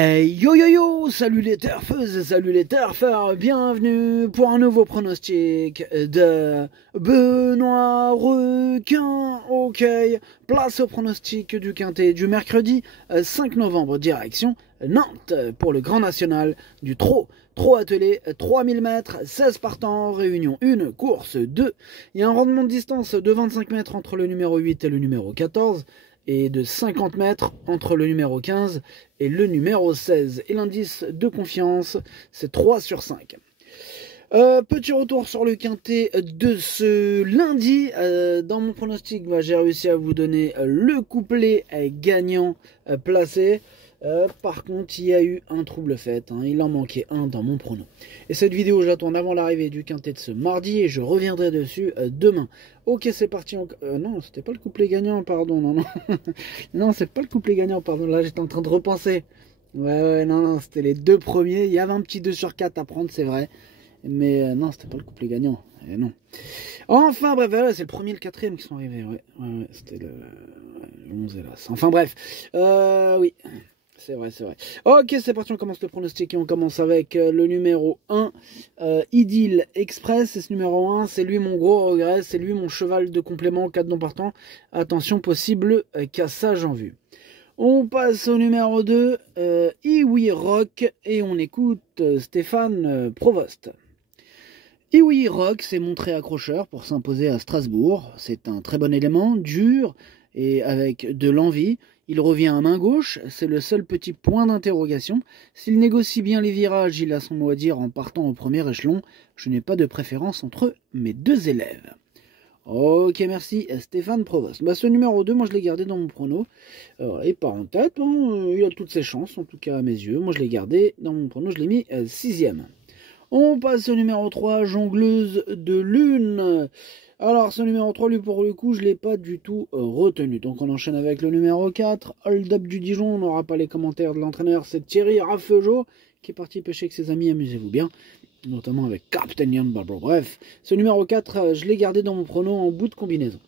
Hey yo yo yo, salut les turfeuses et salut les turfeurs, bienvenue pour un nouveau pronostic de Benoît Requin. Ok, place au pronostic du quintet du mercredi 5 novembre, direction Nantes pour le Grand National du trot. Trot attelé, 3000 mètres, 16 partants, réunion 1, course 2. Il y a un rendement de distance de 25 mètres entre le numéro 8 et le numéro 14. Et de 50 mètres entre le numéro 15 et le numéro 16. Et l'indice de confiance, c'est 3 sur 5. Petit retour sur le quintet de ce lundi. Dans mon pronostic, j'ai réussi à vous donner le couplet gagnant placé. Par contre, il y a eu un trouble fait, il en manquait un dans mon prono. Et cette vidéo, je la tourne avant l'arrivée du quintet de ce mardi et je reviendrai dessus demain. Ok, c'est parti. Non, c'était pas le couplet gagnant, pardon. Non, non, c'est pas le couplet gagnant, pardon. Là, j'étais en train de repenser. Ouais, non, c'était les deux premiers. Il y avait un petit 2 sur 4 à prendre, c'est vrai. Mais non, c'était pas le couplet gagnant. Non. Enfin, bref, voilà, c'est le premier et le quatrième qui sont arrivés. Ouais, c'était le 11 hélas. Enfin, bref. Oui. C'est vrai. Ok, c'est parti, on commence le pronostic et on commence avec le numéro 1, Idylle Express. Et ce numéro 1, c'est lui mon gros regret, c'est lui mon cheval de complément, 4 non partants. Attention, possible cassage en vue. On passe au numéro 2, Iwi Rock, et on écoute Stéphane Provost. Iwi Rock s'est montré accrocheur pour s'imposer à Strasbourg. C'est un très bon élément, dur et avec de l'envie. Il revient à main gauche, c'est le seul petit point d'interrogation. S'il négocie bien les virages, il a son mot à dire en partant au premier échelon. Je n'ai pas de préférence entre mes deux élèves. Ok, merci Stéphane Provost. Ce numéro 2, moi je l'ai gardé dans mon prono. Et pas en tête, il a toutes ses chances, en tout cas à mes yeux. Moi je l'ai gardé dans mon prono, je l'ai mis 6ème. On passe au numéro 3, Jongleuse de Lune. Alors, ce numéro 3, lui, pour le coup, je ne l'ai pas du tout retenu. Donc, on enchaîne avec le numéro 4, Hold Up du Dijon. On n'aura pas les commentaires de l'entraîneur. C'est Thierry Raffegeot qui est parti pêcher avec ses amis. Amusez-vous bien. Notamment avec Captain Yann Barber. Bref, ce numéro 4, je l'ai gardé dans mon prono en bout de combinaison.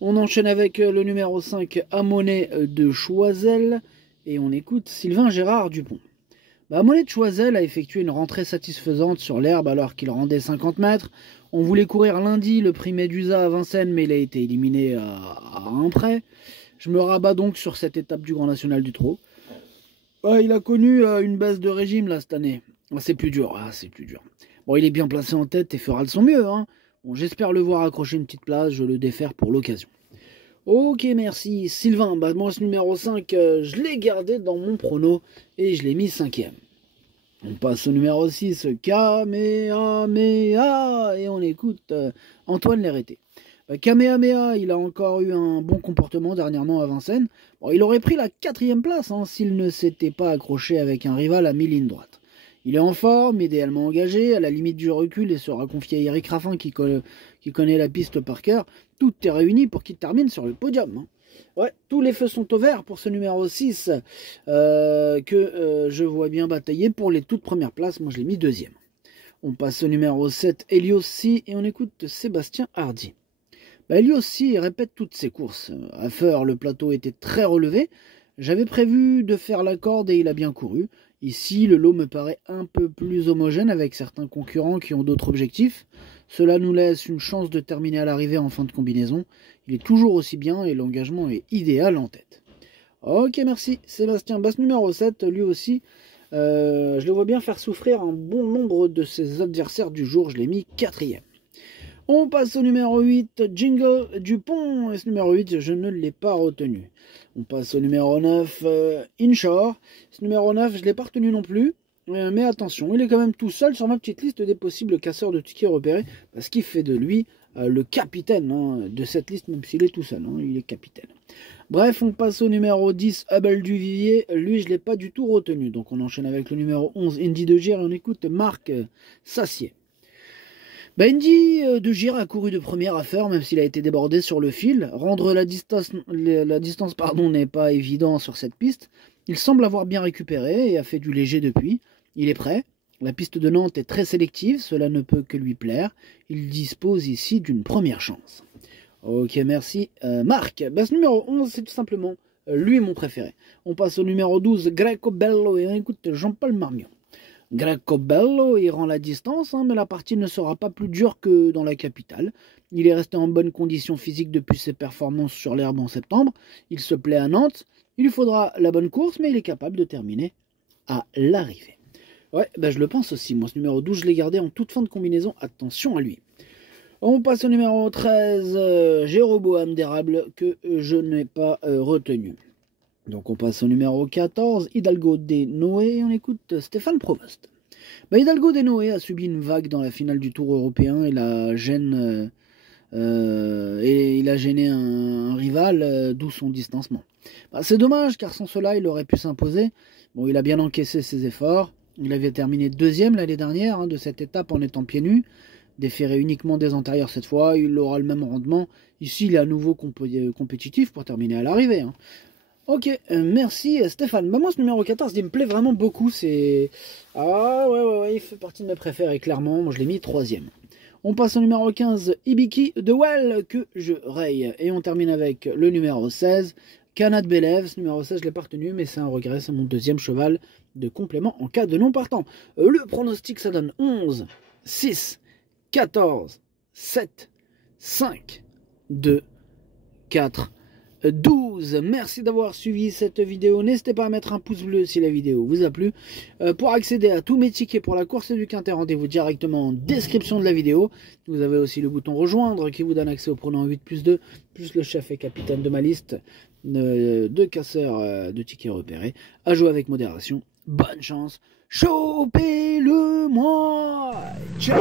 On enchaîne avec le numéro 5, Amonet de Choiseul. Et on écoute Sylvain Gérard Dupont. Amonet de Choiseul a effectué une rentrée satisfaisante sur l'herbe alors qu'il rendait 50 mètres. On voulait courir lundi le prix Médusa à Vincennes, mais il a été éliminé à un près. Je me rabats donc sur cette étape du Grand National du Trot. Il a connu une baisse de régime là cette année. C'est plus dur, c'est plus dur. Bon, il est bien placé en tête et fera de son mieux. Bon, j'espère le voir accrocher une petite place, je le défère pour l'occasion. Ok, merci Sylvain. Moi, ce numéro 5, je l'ai gardé dans mon prono et je l'ai mis 5ème. On passe au numéro 6, Kamehameha, et on écoute Antoine Lérêté. Kamehameha, il a encore eu un bon comportement dernièrement à Vincennes. Bon, il aurait pris la 4ème place s'il ne s'était pas accroché avec un rival à mi-ligne droite. Il est en forme, idéalement engagé, à la limite du recul et sera confié à Eric Raffin qui connaît la piste par cœur. Tout est réuni pour qu'il termine sur le podium. Ouais, tous les feux sont au vert pour ce numéro 6 que je vois bien batailler pour les toutes premières places. Moi, je l'ai mis 2ème. On passe au numéro 7, Heliossi, et on écoute Sébastien Hardy. Heliossi répète toutes ses courses. À Feur, le plateau était très relevé. J'avais prévu de faire la corde et il a bien couru. Ici, le lot me paraît un peu plus homogène avec certains concurrents qui ont d'autres objectifs. Cela nous laisse une chance de terminer à l'arrivée en fin de combinaison. Il est toujours aussi bien et l'engagement est idéal en tête. Ok, merci Sébastien. Ce numéro 7, lui aussi, je le vois bien faire souffrir un bon nombre de ses adversaires du jour. Je l'ai mis 4ème. On passe au numéro 8, Jingle Dupont. Et ce numéro 8, je ne l'ai pas retenu. On passe au numéro 9, Inshore. Ce numéro 9, je ne l'ai pas retenu non plus. Mais attention, il est quand même tout seul sur ma petite liste des possibles casseurs de tickets repérés. Parce qu'il fait de lui le capitaine de cette liste, même s'il est tout seul. Il est capitaine. Bref, on passe au numéro 10, Hubble du Vivier. Lui, je ne l'ai pas du tout retenu. Donc on enchaîne avec le numéro 11, Indy de Gire. Et on écoute Marc Sassier. Indy de Gire a couru de première à Feur, même s'il a été débordé sur le fil. Rendre la distance n'est pas évident sur cette piste. Il semble avoir bien récupéré et a fait du léger depuis. Il est prêt. La piste de Nantes est très sélective, cela ne peut que lui plaire. Il dispose ici d'une première chance. Ok, merci Marc. Ce numéro 11, c'est tout simplement lui mon préféré. On passe au numéro 12, Greco Bello, et on écoute Jean-Paul Marmion. Greco Bello, il rend la distance, mais la partie ne sera pas plus dure que dans la capitale. Il est resté en bonne condition physique depuis ses performances sur l'herbe en septembre. Il se plaît à Nantes. Il lui faudra la bonne course, mais il est capable de terminer à l'arrivée. Ouais, je le pense aussi. Moi, ce numéro 12, je l'ai gardé en toute fin de combinaison. Attention à lui. On passe au numéro 13, Jéroboam d'Érable, que je n'ai pas retenu. Donc on passe au numéro 14, Hidalgo des Noé, et on écoute Stéphane Provost. Hidalgo des Noé a subi une vague dans la finale du Tour européen et il a gêné un rival, d'où son distancement. C'est dommage car sans cela il aurait pu s'imposer. Bon, il a bien encaissé ses efforts. Il avait terminé deuxième l'année dernière de cette étape en étant pieds nus. Déféré uniquement des antérieurs cette fois, il aura le même rendement. Ici, il est à nouveau compétitif pour terminer à l'arrivée. Ok, merci Stéphane. Moi, ce numéro 14, il me plaît vraiment beaucoup. Ah ouais, il fait partie de mes préférés, clairement. Moi, je l'ai mis 3e. On passe au numéro 15, Ibiki de Well, que je raye. Et on termine avec le numéro 16, Canad Belev. Ce numéro 16, je ne l'ai pas retenu, mais c'est un regret. C'est mon 2e cheval de complément en cas de non partant. Le pronostic, ça donne 11, 6, 14, 7, 5, 2, 4, 12. Merci d'avoir suivi cette vidéo. N'hésitez pas à mettre un pouce bleu si la vidéo vous a plu. Pour accéder à tous mes tickets pour la course du Quintet, rendez-vous directement en description de la vidéo. Vous avez aussi le bouton rejoindre qui vous donne accès au pronom 8+2, plus le chef et capitaine de ma liste de casseurs de tickets repérés. À jouer avec modération. Bonne chance. Chopez-le moi. Ciao.